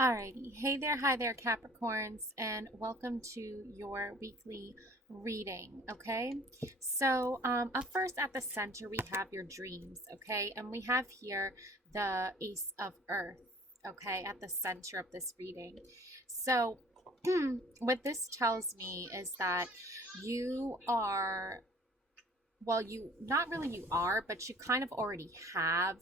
Alrighty. Hey there, hi there, Capricorns, and welcome to your weekly reading. Okay, up first at the center, we have your dreams. Okay, and we have here the Ace of Earth. Okay, at the center of this reading. So, what this tells me is that you are well, you not really you are, but you kind of already have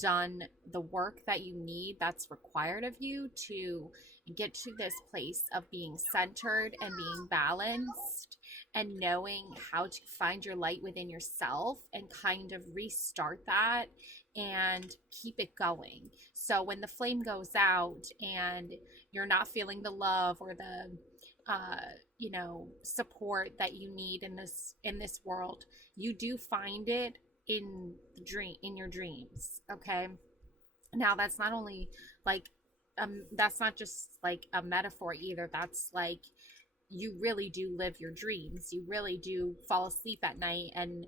done the work that you need that's required of you to get to this place of being centered and being balanced and knowing how to find your light within yourself and kind of restart that and keep it going. So when the flame goes out and you're not feeling the love or the uh, support that you need in this world, you do find it in your dreams. Okay, now that's not only like that's not just like a metaphor either. That's like you really do live your dreams. You really do fall asleep at night and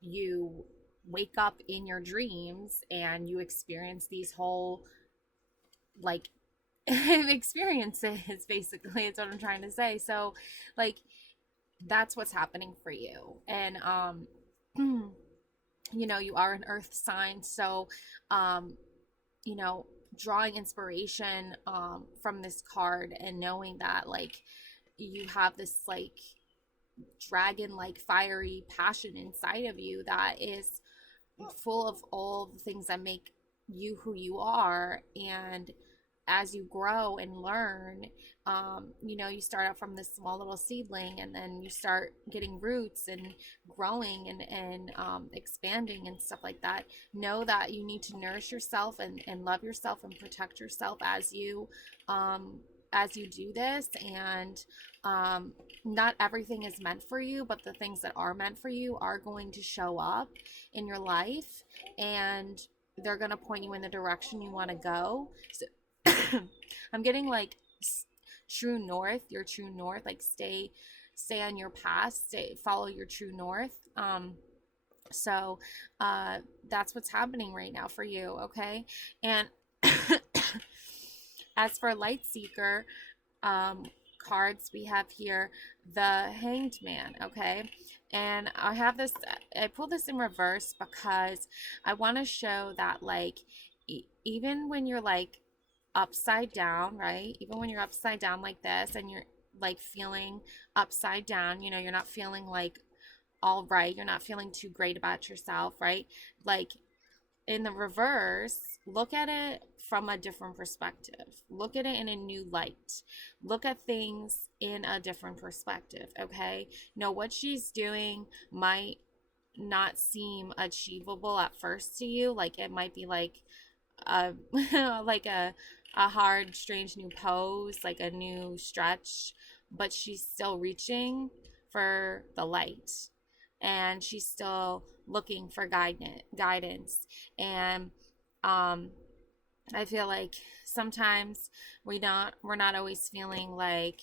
you wake up in your dreams and you experience these whole like experiences. Basically, it's what I'm trying to say. So like that's what's happening for you. And you are an earth sign, so um you know drawing inspiration from this card and knowing that like you have this like dragon like fiery passion inside of you that is full of all the things that make you who you are. And as you grow and learn, you start out from this small little seedling and then you start getting roots and growing and expanding and stuff like that. Know that you need to nourish yourself and love yourself and protect yourself as you do this. And not everything is meant for you, but the things that are meant for you are going to show up in your life, and they're going to point you in the direction you want to go. So I'm getting like true north, your true north, like stay on your path, follow your true north. So that's what's happening right now for you. Okay, and as for light seeker cards, we have here the Hanged Man. Okay, and I pulled this in reverse because I want to show that like even when you're like upside down, right? Even when you're upside down like this and you're like feeling upside down, you're not feeling like all right, you're not feeling too great about yourself, right? Like in the reverse, look at it from a different perspective. Look at it in a new light. Look at things in a different perspective, okay? What she's doing might not seem achievable at first to you. Like it might be like a like a hard, strange new pose, like a new stretch, but she's still reaching for the light and she's still looking for guidance. And I feel like sometimes we're not always feeling like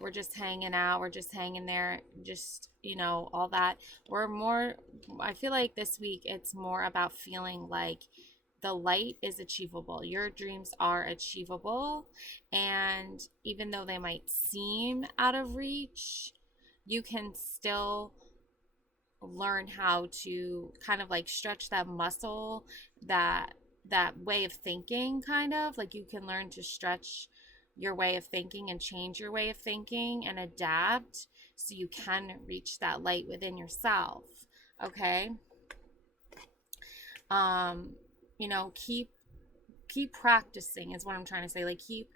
we're just hanging out, we're just hanging there, just all that. We're more, I feel like this week it's more about feeling like the light is achievable. Your dreams are achievable. And even though they might seem out of reach, you can still learn how to kind of like stretch that muscle, that way of thinking. Kind of like you can learn to stretch your way of thinking and change your way of thinking and adapt so you can reach that light within yourself. Okay, keep practicing is what I'm trying to say. Like keep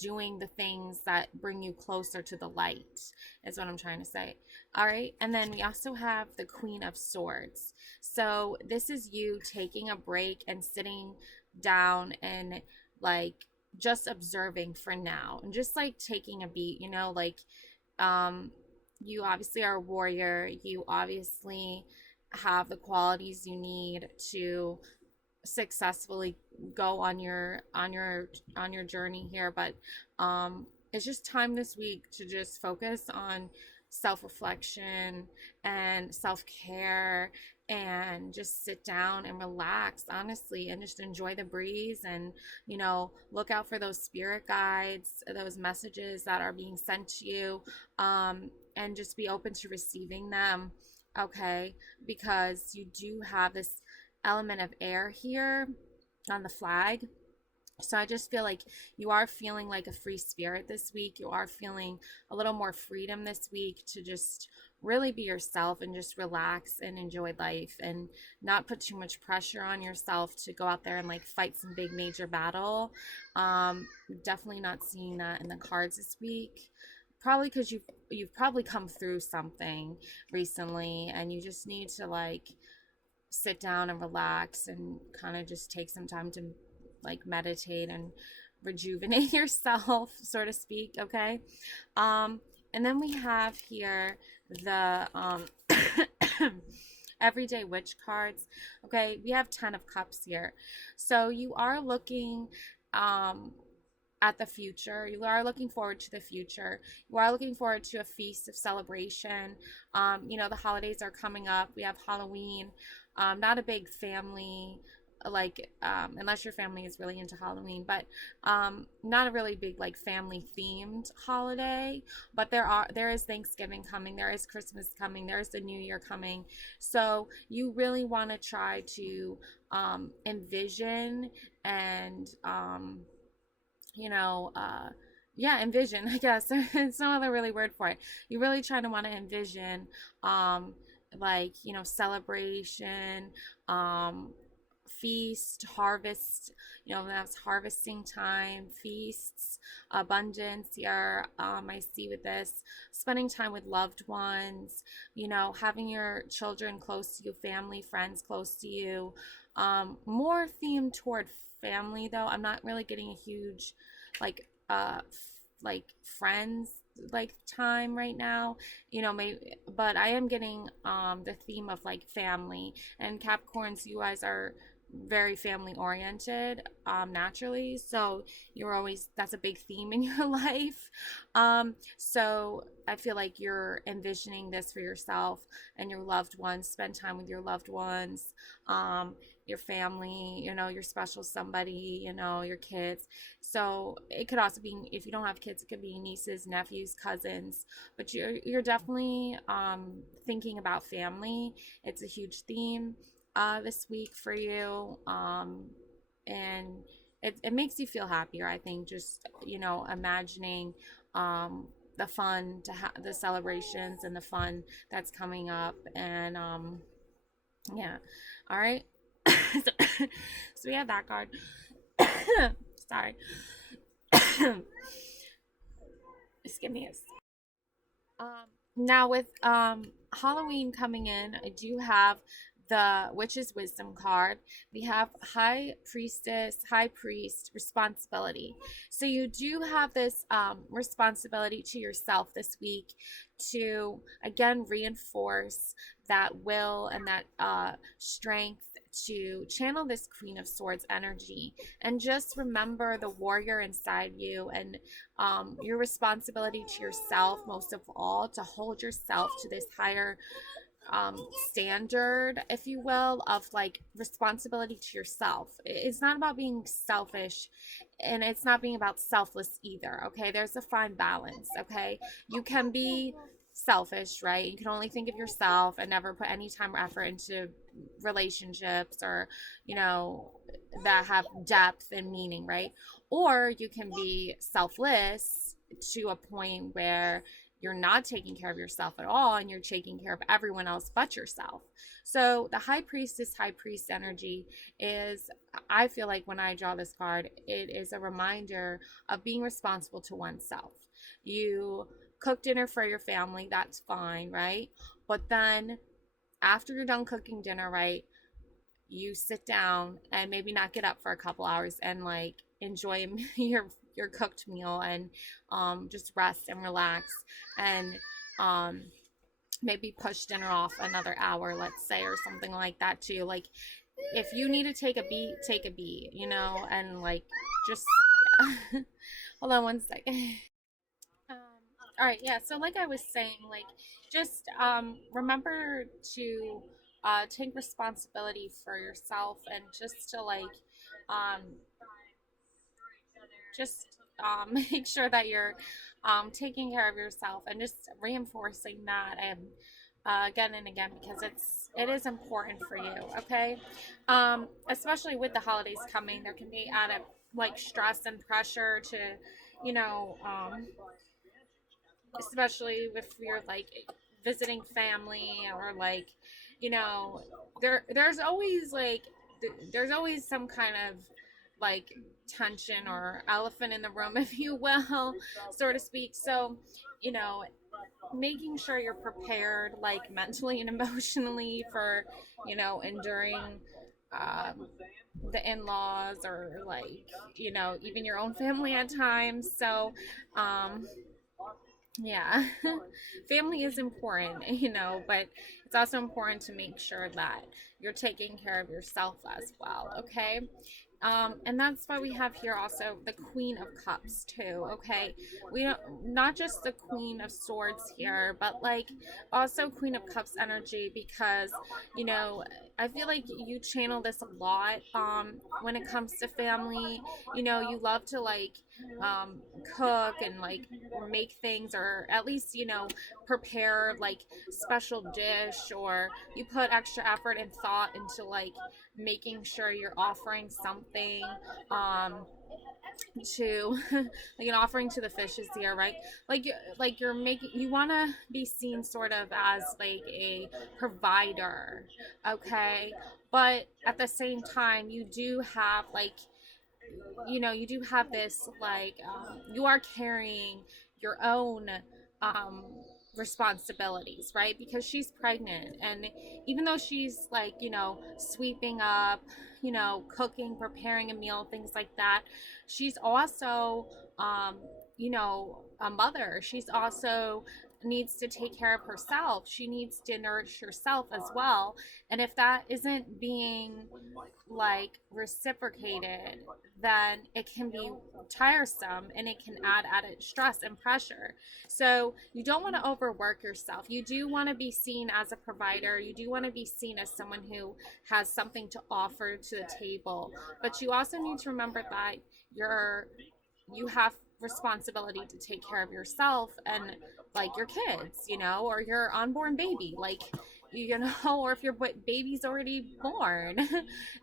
doing the things that bring you closer to the light is what I'm trying to say. All right, and then we also have the Queen of Swords. So this is you taking a break and sitting down and like just observing for now and just like taking a beat. Um you obviously are a warrior. You obviously have the qualities you need to successfully go on your journey here. But it's just time this week to just focus on self-reflection and self-care and just sit down and relax, honestly, and just enjoy the breeze, and look out for those spirit guides, those messages that are being sent to you, and just be open to receiving them. Okay, because you do have this element of air here on the flag. So I just feel like you are feeling like a free spirit this week. You are feeling a little more freedom this week to just really be yourself and just relax and enjoy life, and not put too much pressure on yourself to go out there and like fight some big major battle. Definitely not seeing that in the cards this week. Probably because you've probably come through something recently, and you just need to like sit down and relax and kind of just take some time to like meditate and rejuvenate yourself, so to speak. Okay. um and then we have here the everyday witch cards. Okay, we have 10 of cups here, so you are looking um at the future. You are looking forward to the future. You are looking forward to a feast of celebration. The holidays are coming up. We have Halloween. Not a big family, like, unless your family is really into Halloween, but not a really big like family themed holiday. But there is Thanksgiving coming, there is Christmas coming, there is the New Year coming. So you really want to try to envision and you know, yeah, envision, I guess. It's no other really word for it. You really try to want to envision, um, like, celebration, um, feast, harvest, that's harvesting time, feasts, abundance here. I see with this, spending time with loved ones, having your children close to you, family, friends close to you. More themed toward family though. I'm not really getting a huge like like friends like time right now, maybe, but I am getting the theme of like family. And Capricorns, you guys are very family oriented, naturally, so that's a big theme in your life. So I feel like you're envisioning this for yourself and your loved ones. Spend time with your loved ones, your family, your special somebody, your kids. So it could also be, if you don't have kids, it could be nieces, nephews, cousins, but you're definitely thinking about family. It's a huge theme this week for you. And it makes you feel happier, I think, just imagining the fun the celebrations and the fun that's coming up. And yeah. All right. So we have that card. Sorry. Just give me a now with Halloween coming in, I do have the Witch's Wisdom card. We have High Priestess, High Priest, responsibility. So you do have this responsibility to yourself this week to again reinforce that will and that strength to channel this Queen of Swords energy, and just remember the warrior inside you, and your responsibility to yourself, most of all, to hold yourself to this higher standard, if you will, of like responsibility to yourself. It's not about being selfish, and it's not being about selfless either. Okay, there's a fine balance. Okay, you can be selfish, right? You can only think of yourself and never put any time or effort into relationships, or that have depth and meaning, right? Or you can be selfless to a point where you're not taking care of yourself at all, and you're taking care of everyone else but yourself. So the High Priestess, High Priest energy is, I feel like when I draw this card, it is a reminder of being responsible to oneself. You cook dinner for your family, that's fine, right? But then after you're done cooking dinner, right, you sit down and maybe not get up for a couple hours and like enjoy your cooked meal, and just rest and relax, and maybe push dinner off another hour, let's say, or something like that too. Like, if you need to take a beat, take a beat, and like just yeah. Hold on one second. Um, all right, yeah. So like I was saying, like, just remember to take responsibility for yourself, and just to like um, just make sure that you're taking care of yourself, and just reinforcing that, and again and again, because it is important for you. Okay, especially with the holidays coming, there can be added like stress and pressure to, you know, especially if you're like visiting family, or like, you know, there's always like there's always some kind of like tension or elephant in the room, if you will, so to speak. So, you know, making sure you're prepared, like mentally and emotionally, for, you know, enduring um, the in-laws, or like, you know, even your own family at times. So um yeah, family is important, you know, but it's also important to make sure that you're taking care of yourself as well, okay? And that's why we have here also the Queen of Cups too. Okay, we don't, not just the Queen of Swords here, but like also Queen of Cups energy, because, you know, I feel like you channel this a lot when it comes to family. You know, you love to like um, cook and like make things, or at least, you know, prepare like special dish, or you put extra effort and thought into like making sure you're offering something um to like an offering to the fishes here, right? Like you're making, you want to be seen sort of as like a provider, okay? But at the same time, you do have like, you know, you do have this like you are carrying your own um responsibilities, right? Because she's pregnant, and even though she's like, you know, sweeping up, you know, cooking, preparing a meal, things like that, she's also um you know, a mother. She's also needs to take care of herself. She needs to nourish herself as well. And if that isn't being like reciprocated, then it can be tiresome, and it can add added stress and pressure. So you don't want to overwork yourself. You do want to be seen as a provider. You do want to be seen as someone who has something to offer to the table. But you also need to remember that you're you have responsibility to take care of yourself, and like your kids, you know, or your unborn baby, like, you know, or if your baby's already born,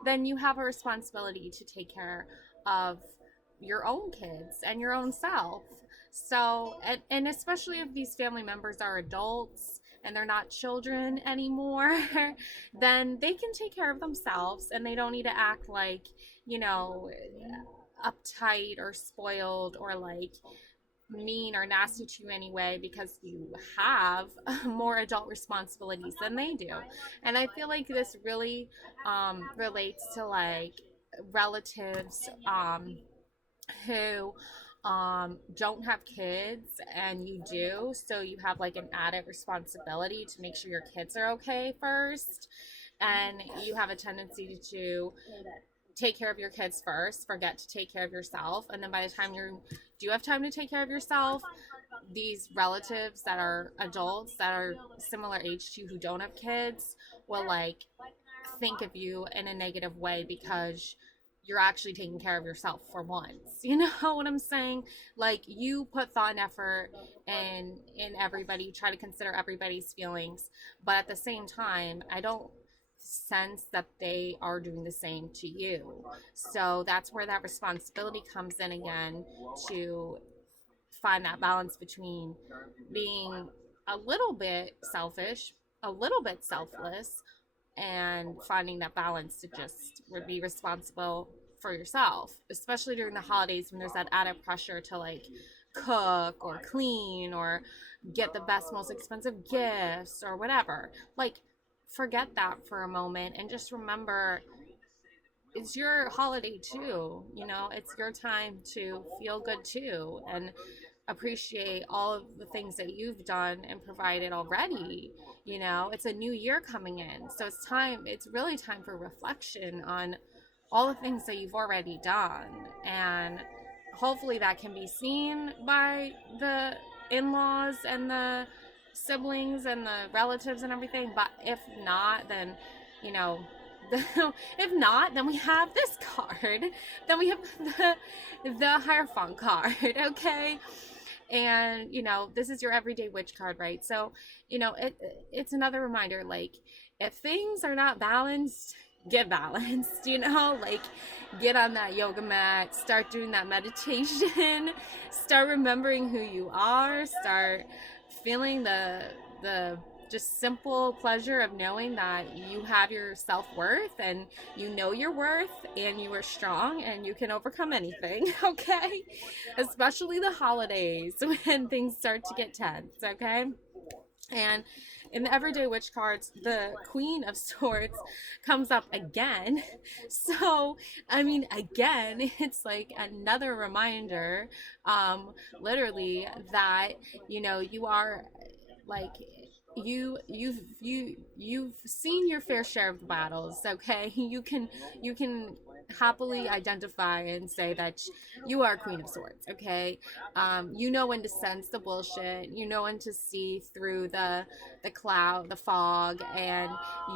then you have a responsibility to take care of your own kids and your own self. So, and especially if these family members are adults and they're not children anymore, then they can take care of themselves, and they don't need to act like, you know, uptight or spoiled, or like mean or nasty to you anyway, because you have more adult responsibilities than they do. And I feel like this really relates to like relatives who don't have kids and you do, so you have like an added responsibility to make sure your kids are okay first, and you have a tendency to take care of your kids first, forget to take care of yourself, and then by the time you do have time to take care of yourself, these relatives that are adults that are similar age to you who don't have kids will like think of you in a negative way, because you're actually taking care of yourself for once. You know what I'm saying? Like, you put thought and effort in everybody, you try to consider everybody's feelings, but at the same time, I don't sense that they are doing the same to you. So that's where that responsibility comes in again, to find that balance between being a little bit selfish, a little bit selfless, and finding that balance to just be responsible for yourself, especially during the holidays when there's that added pressure to like cook or clean or get the best, most expensive gifts or whatever. Like, forget that for a moment and just remember it's your holiday too. You know, it's your time to feel good too, and appreciate all of the things that you've done and provided already. You know, it's a new year coming in, so it's time, it's really time for reflection on all the things that you've already done, and hopefully that can be seen by the in-laws and the siblings and the relatives and everything. But if not, then, you know, if not, then we have this card. Then we have the Hierophant card, okay? And this is your everyday witch card, right? So it's another reminder, like, if things are not balanced, get balanced, like, get on that yoga mat, start doing that meditation, start remembering who you are, start feeling the just simple pleasure of knowing that you have your self-worth, and you know your worth, and you are strong, and you can overcome anything. Okay, especially the holidays when things start to get tense. Okay, and in the everyday witch cards, the Queen of Swords comes up again. So, I mean, again, it's like another reminder, literally, that you are, like, you've seen your fair share of the battles. Okay, you can happily identify and say that you are Queen of Swords. Okay, you know when to sense the bullshit, you know when to see through the cloud, the fog, and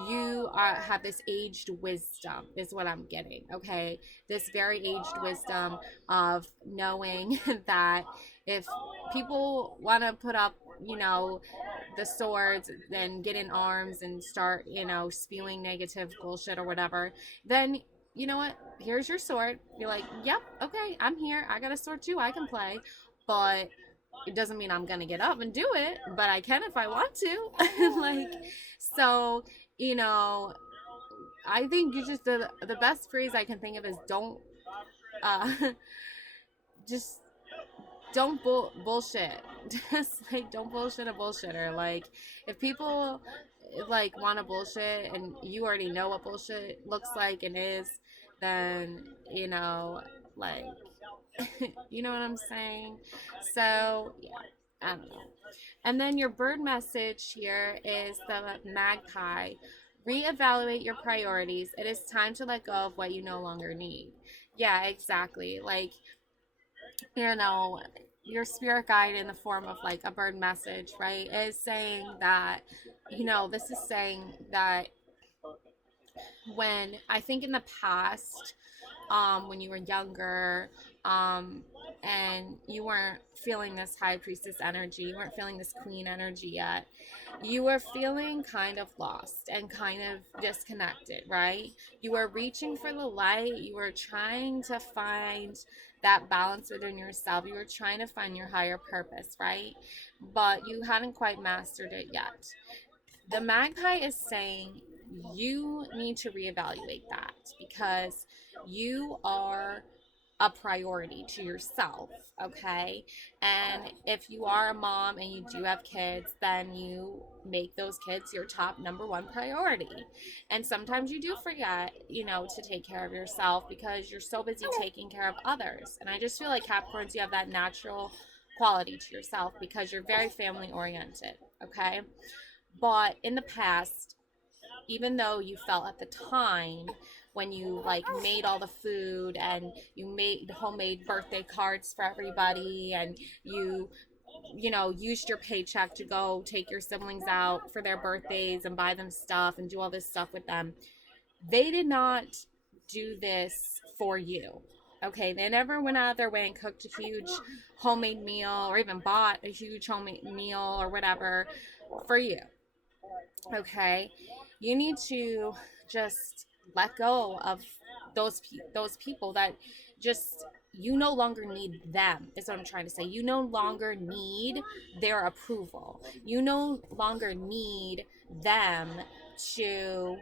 you have this aged wisdom, is what I'm getting. Okay, this very aged wisdom of knowing that if people want to put up, the swords, then get in arms and start, spewing negative bullshit or whatever, then you know what? Here's your sword. Be like, yep, okay, I'm here. I got a sword too. I can play. But it doesn't mean I'm gonna get up and do it, but I can if I want to. Like, so, you know, I think you just the best phrase I can think of is don't uh just don't bullshit. Just like, don't bullshit a bullshitter. Like, if people like want to bullshit and you already know what bullshit looks like and is, then like, you know what I'm saying? So yeah, I don't know. And then your bird message here is the magpie. Reevaluate your priorities. It is time to let go of what you no longer need. Yeah, exactly. Like, you know, your spirit guide in the form of like a bird message, right, is saying that, this is saying that when I think in the past, when you were younger, um, and you weren't feeling this high priestess energy, you weren't feeling this queen energy yet, you were feeling kind of lost and kind of disconnected, right? You were reaching for the light, you were trying to find that balance within yourself, you were trying to find your higher purpose, right? But you hadn't quite mastered it yet. The magpie is saying you need to reevaluate that, because you are a priority to yourself. Okay, and if you are a mom and you do have kids, then you make those kids your top number one priority. And sometimes you do forget, to take care of yourself because you're so busy taking care of others. And I just feel like, Capricorns, you have that natural quality to yourself because you're very family oriented. Okay, but in the past, even though you felt at the time, when you like made all the food and you made homemade birthday cards for everybody, and you used your paycheck to go take your siblings out for their birthdays and buy them stuff and do all this stuff with them, they did not do this for you. Okay, they never went out of their way and cooked a huge homemade meal, or even bought a huge homemade meal or whatever for you. Okay, you need to just let go of those people that just, you no longer need them, is what I'm trying to say. You no longer need their approval, you no longer need them to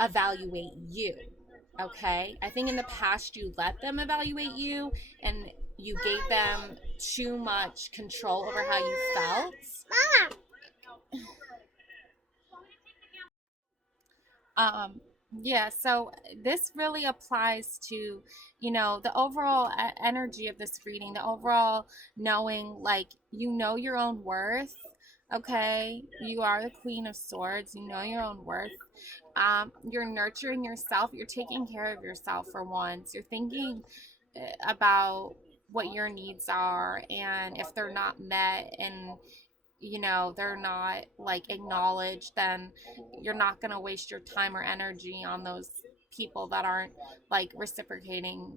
evaluate you. Okay, I think in the past you let them evaluate you, and you gave them too much control over how you felt. Um, yeah, so this really applies to, the overall energy of this reading, the overall knowing, like, you know your own worth. Okay, you are the Queen of Swords, you know your own worth. You're nurturing yourself, you're taking care of yourself for once, you're thinking about what your needs are, and if they're not met, and they're not like acknowledged, then you're not going to waste your time or energy on those people that aren't like reciprocating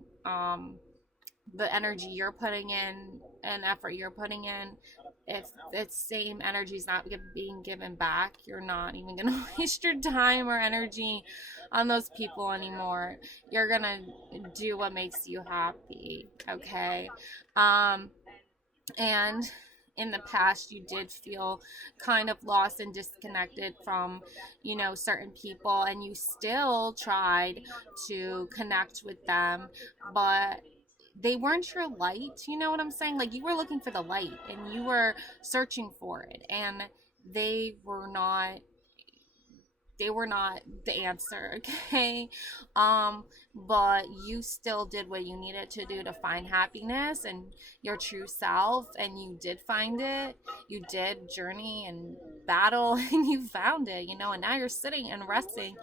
the energy you're putting in and effort you're putting in. If the same energy is not being given back, you're not even going to waste your time or energy on those people anymore. You're going to do what makes you happy, okay? um and in the past you did feel kind of lost and disconnected from certain people, and you still tried to connect with them, but they weren't your light. You know what I'm saying? Like, you were looking for the light and you were searching for it, and they were not they were not the answer. Okay. But you still did what you needed to do to find happiness and your true self, and you did find it. You did journey and battle and you found it, and now you're sitting and resting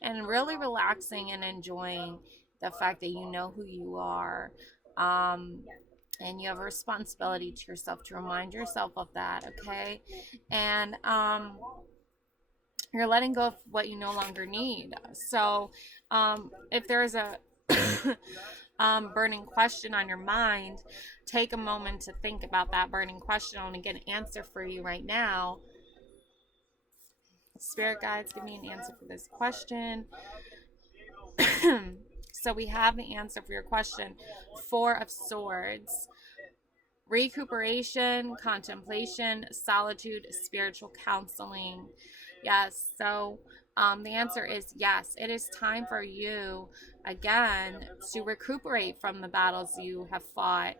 and really relaxing and enjoying the fact that you know who you are. um and you have a responsibility to yourself to remind yourself of that. Okay. And you're letting go of what you no longer need. So, if there's a burning question on your mind, take a moment to think about that burning question. I want to get an answer for you right now. Spirit guides, give me an answer for this question. So we have the answer for your question. Four of Swords. Recuperation, contemplation, solitude, spiritual counseling. Yes. So the answer is yes. It is time for you again to recuperate from the battles you have fought,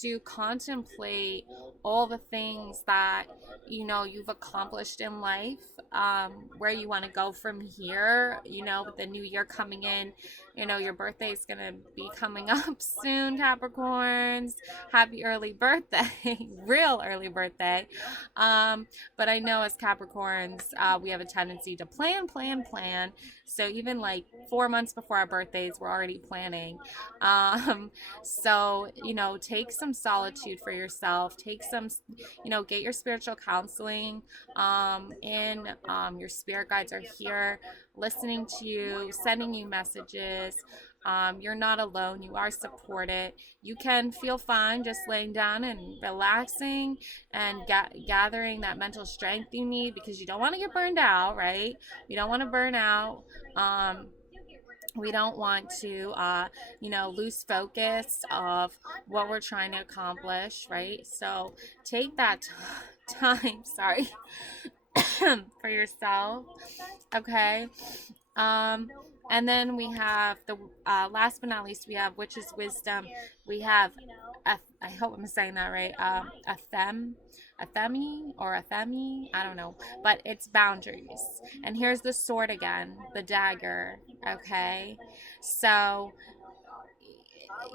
to contemplate all the things that you've accomplished in life, where you want to go from here. With the new year coming in, your birthday is gonna be coming up soon, Capricorns. Happy early birthday, real early birthday. But I know as Capricorns, we have a tendency to plan, plan, plan. So even like 4 months before our birthdays, we're already planning. So, take some solitude for yourself. Take some, get your spiritual counseling. Your spirit guides are here listening to you, sending you messages. You're not alone. You are supported. You can feel fine just laying down and relaxing and gathering that mental strength you need, because you don't want to get burned out, right? You don't want to burn out. Um, we don't want to, lose focus of what we're trying to accomplish, right? So take that time, sorry, for yourself, okay? Um, and then we have the last but not least, we have Witch's Wisdom. We have, I hope I'm saying that right, Athemi or Athemi, I don't know, but it's boundaries. And here's the sword again, the dagger, okay? So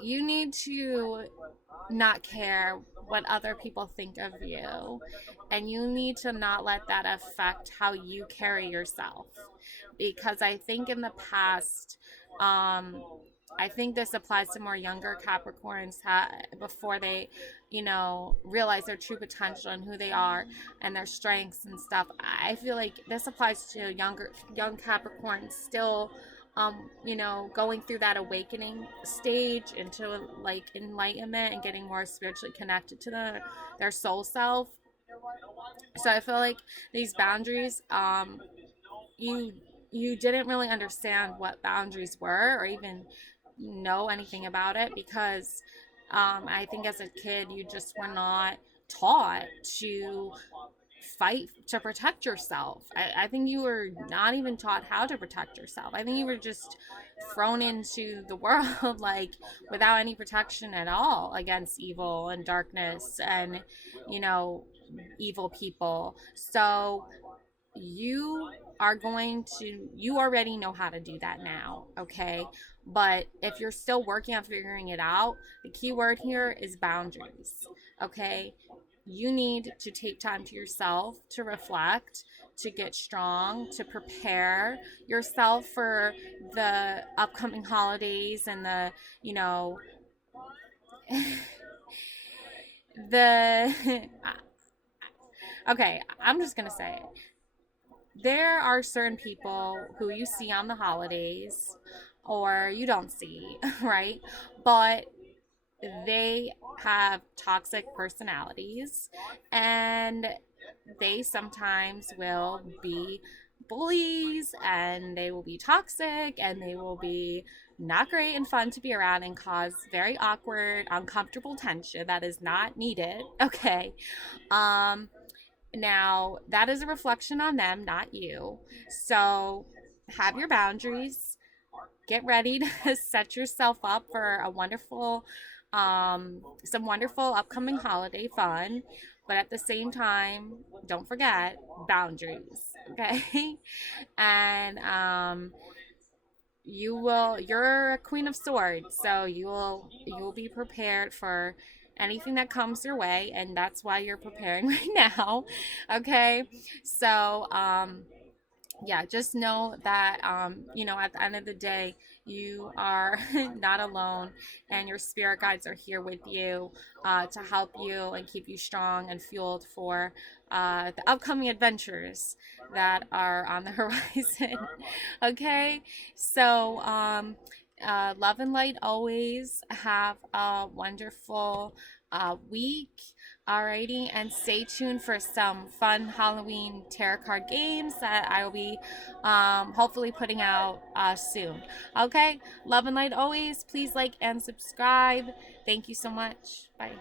you need to not care what other people think of you, and you need to not let that affect how you carry yourself, because I think in the past, I think this applies to more younger Capricorns, before they, realize their true potential and who they are and their strengths and stuff. I feel like this applies to young Capricorns still, going through that awakening stage into like enlightenment and getting more spiritually connected to their soul self. So I feel like these boundaries, you you didn't really understand what boundaries were or even know anything about it, because I think as a kid you just were not taught to fight to protect yourself. I think you were not even taught how to protect yourself. I think you were just thrown into the world like without any protection at all against evil and darkness and you know evil people. So you you already know how to do that now, okay? But if you're still working on figuring it out, the key word here is boundaries, okay? You need to take time to yourself to reflect, to get strong, to prepare yourself for the upcoming holidays and the, you know, the Okay, I'm just gonna say it. There are certain people who you see on the holidays or you don't see, right? But they have toxic personalities and they sometimes will be bullies and they will be toxic and they will be not great and fun to be around and cause very awkward, uncomfortable tension that is not needed. Okay. Um, Now, that is a reflection on them, not you. So, have your boundaries. Get ready to set yourself up for a wonderful, some wonderful upcoming holiday fun. But at the same time, don't forget boundaries, okay? And you're a queen of swords, so you'll be prepared for anything that comes your way, and that's why you're preparing right now, okay? So yeah, just know that at the end of the day, you are not alone, and your spirit guides are here with you to help you and keep you strong and fueled for the upcoming adventures that are on the horizon. Okay, so love and light always. Have a wonderful week. Alrighty, and stay tuned for some fun Halloween tarot card games that I will be hopefully putting out soon. Okay, love and light always. Please like and subscribe. Thank you so much. Bye.